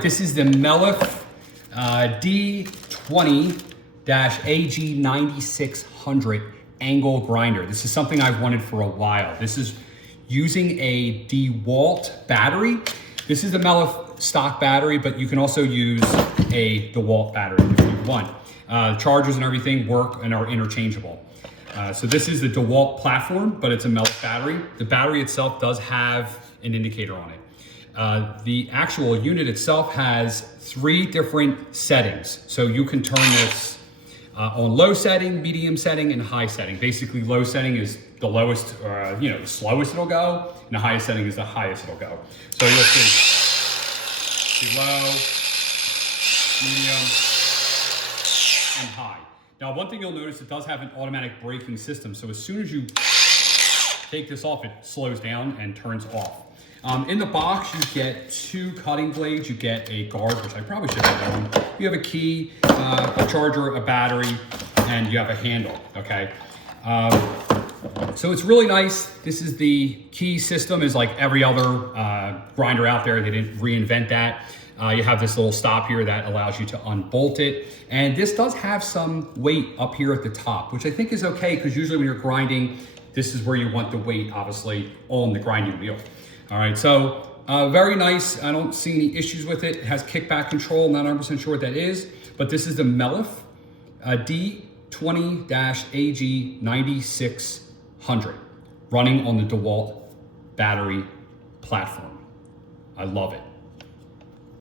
This is the Mellif D20-AG9600 angle grinder. This is something I've wanted for a while. This is using a Dewalt battery. This is the Mellif stock battery, but you can also use a Dewalt battery if you want. Chargers and everything work and are interchangeable. So this is the Dewalt platform, but it's a Mellif battery. The battery itself does have an indicator on it. The actual unit itself has 3 different settings. So you can turn this on low setting, medium setting, and high setting. Basically, low setting is the lowest, the slowest it'll go, and the highest setting is the highest it'll go. So you'll see low, medium, and high. Now, one thing you'll notice, it does have an automatic braking system. So as soon as you take this off, it slows down and turns off. In the box, you get 2 cutting blades. You get a guard, which I probably should have known. You have a key, a charger, a battery, and you have a handle, okay? So it's really nice. This is the key system, is like every other grinder out there. They didn't reinvent that. You have this little stop here that allows you to unbolt it. And this does have some weight up here at the top, which I think is okay, because usually when you're grinding, this is where you want the weight, obviously, on the grinding wheel. All right, so very nice. I don't see any issues with it. It has kickback control. I'm not 100% sure what that is, but this is the Mellif D20-AG9600 running on the Dewalt battery platform. I love it.